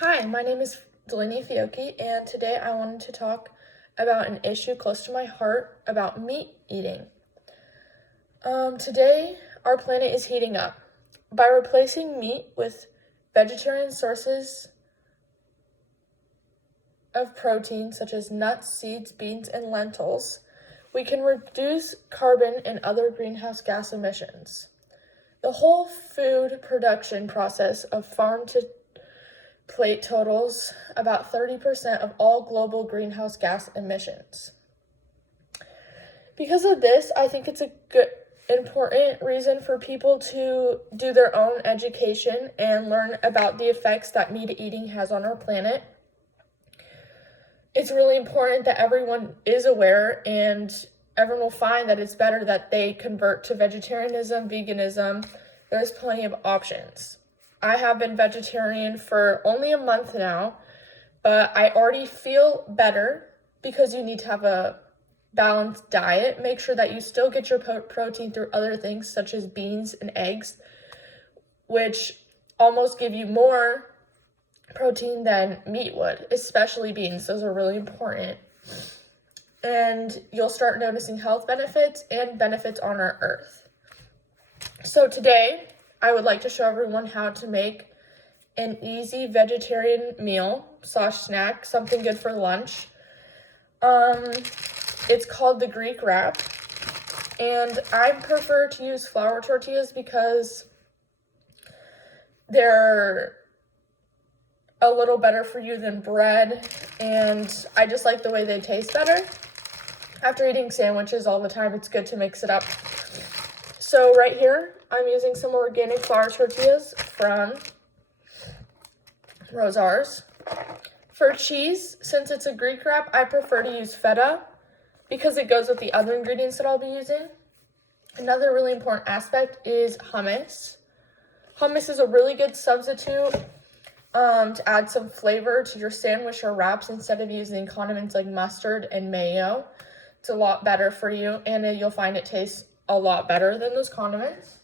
Hi, my name is Delaney Fiocchi, and today I wanted to talk about an issue close to my heart about meat eating. Today, our planet is heating up. By replacing meat with vegetarian sources of protein, such as nuts, seeds, beans, and lentils, we can reduce carbon and other greenhouse gas emissions. The whole food production process of farm to plate totals about 30% of all global greenhouse gas emissions. Because of this, I think it's a good, important reason for people to do their own education and learn about the effects that meat eating has on our planet. It's really important that everyone is aware and everyone will find that it's better that they convert to vegetarianism, veganism. There's plenty of options. I have been vegetarian for only a month now, but I already feel better because you need to have a balanced diet. Make sure that you still get your protein through other things such as beans and eggs, which almost give you more protein than meat would, especially beans. Those are really important. And you'll start noticing health benefits and benefits on our earth. So today, I would like to show everyone how to make an easy vegetarian meal / snack, something good for lunch. It's called the Greek wrap, and I prefer to use flour tortillas because they're a little better for you than bread, and I just like the way they taste better. After eating sandwiches all the time, it's good to mix it up. So right here, I'm using some organic flour tortillas from Rosar's. For cheese, since it's a Greek wrap, I prefer to use feta because it goes with the other ingredients that I'll be using. Another really important aspect is hummus. Hummus is a really good substitute to add some flavor to your sandwich or wraps instead of using condiments like mustard and mayo. It's a lot better for you, and you'll find it tastes a lot better than those condiments.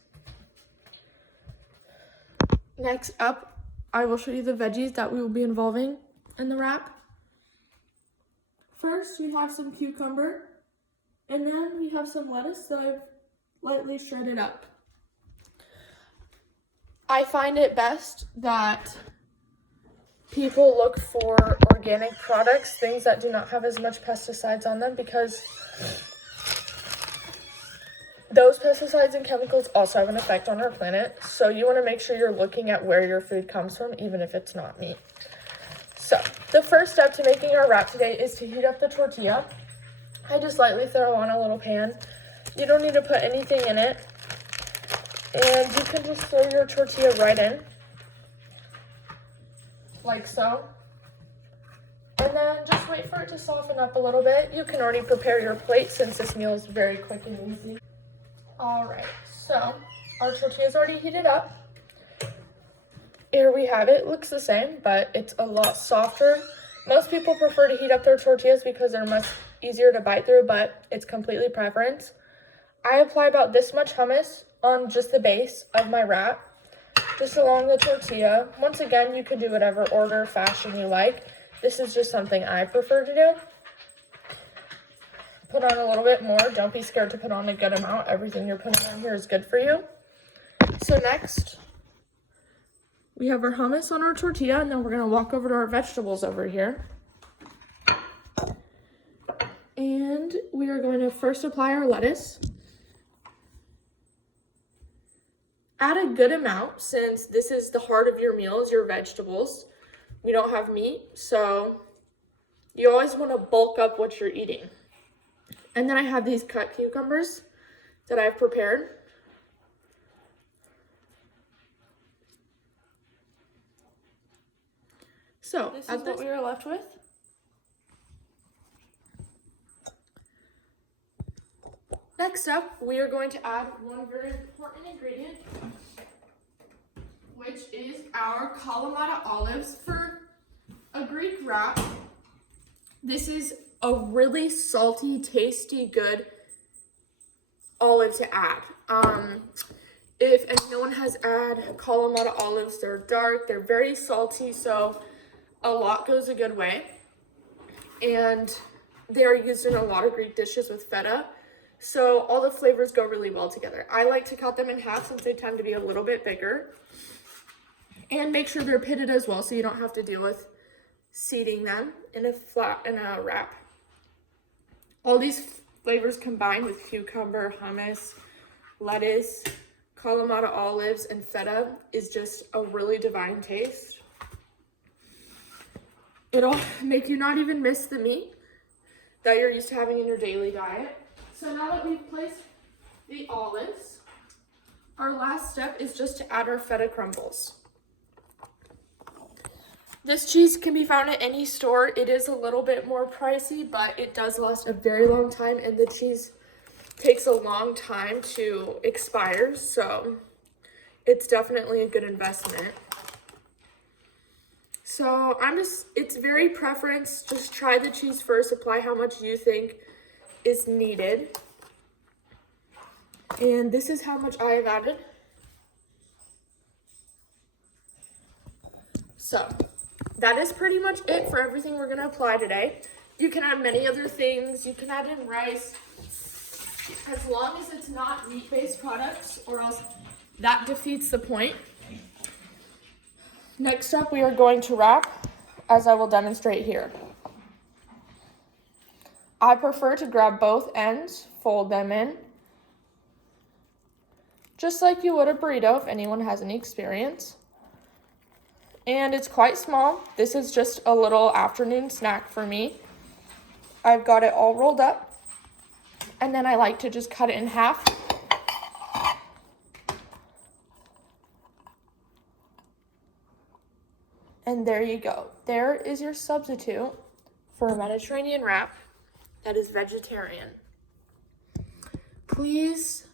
Next up, I will show you the veggies that we will be involving in the wrap. First, we have some cucumber, and then we have some lettuce that I've lightly shredded up. I find it best that people look for organic products, things that do not have as much pesticides on them, because those pesticides and chemicals also have an effect on our planet. So you want to make sure you're looking at where your food comes from, even if it's not meat. So the first step to making our wrap today is to heat up the tortilla. I just lightly throw on a little pan. You don't need to put anything in it. And you can just throw your tortilla right in, like so. And then just wait for it to soften up a little bit. You can already prepare your plate since this meal is very quick and easy. All right, so our tortilla is already heated up. Here we have it. It looks the same, but it's a lot softer. Most people prefer to heat up their tortillas because they're much easier to bite through, but it's completely preference. I apply about this much hummus on just the base of my wrap, just along the tortilla. Once again, you could do whatever order, fashion you like. This is just something I prefer to do. Put on a little bit more. Don't be scared to put on a good amount. Everything you're putting on here is good for you. So next, we have our hummus on our tortilla, and then we're going to walk over to our vegetables over here. And we are going to first apply our lettuce. Add a good amount since this is the heart of your meal is your vegetables. We don't have meat, so you always want to bulk up what you're eating. And then I have these cut cucumbers that I've prepared. So this is what we are left with. Next up, we are going to add one very important ingredient, which is our Kalamata olives. For a Greek wrap, this is a really salty, tasty, good olive to add. If anyone has had Kalamata olives, they're dark, they're very salty, so a lot goes a good way, and they are used in a lot of Greek dishes with feta. So all the flavors go really well together. I like to cut them in half since they tend to be a little bit bigger. And make sure they're pitted as well so you don't have to deal with seeding them in a wrap. All these flavors combined with cucumber, hummus, lettuce, Kalamata olives, and feta is just a really divine taste. It'll make you not even miss the meat that you're used to having in your daily diet. So now that we've placed the olives, our last step is just to add our feta crumbles. This cheese can be found at any store. It is a little bit more pricey, but it does last a very long time, and the cheese takes a long time to expire, so it's definitely a good investment. So it's very preference. Just try the cheese first, apply how much you think is needed. And this is how much I have added. So that is pretty much it for everything we're gonna apply today. You can add many other things. You can add in rice, as long as it's not meat-based products, or else that defeats the point. Next up, we are going to wrap, as I will demonstrate here. I prefer to grab both ends, fold them in, just like you would a burrito if anyone has any experience. And it's quite small. This is just a little afternoon snack for me. I've got it all rolled up, and then I like to just cut it in half. And there you go. There is your substitute for a Mediterranean wrap that is vegetarian. Please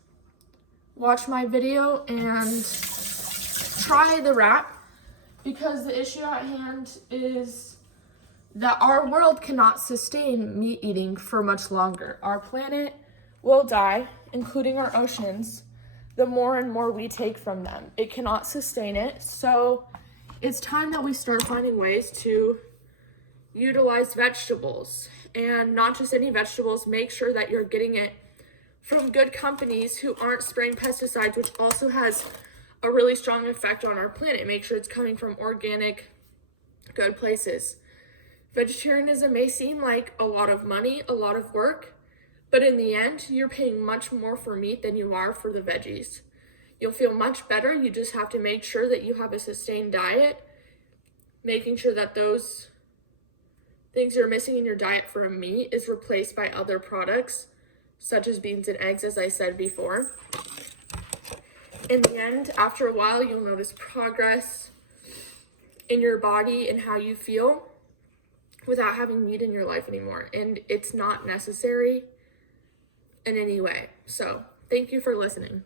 watch my video and try the wrap, because the issue at hand is that our world cannot sustain meat eating for much longer. Our planet will die, including our oceans, the more and more we take from them. It cannot sustain it, so it's time that we start finding ways to utilize vegetables, and not just any vegetables. Make sure that you're getting it from good companies who aren't spraying pesticides, which also has a really strong effect on our planet. Make sure it's coming from organic, good places. Vegetarianism may seem like a lot of money, a lot of work, but in the end, you're paying much more for meat than you are for the veggies. You'll feel much better. You just have to make sure that you have a sustained diet, making sure that those things you're missing in your diet for a meat is replaced by other products, such as beans and eggs, as I said before. In the end, after a while, you'll notice progress in your body and how you feel without having meat in your life anymore. And it's not necessary in any way. So thank you for listening.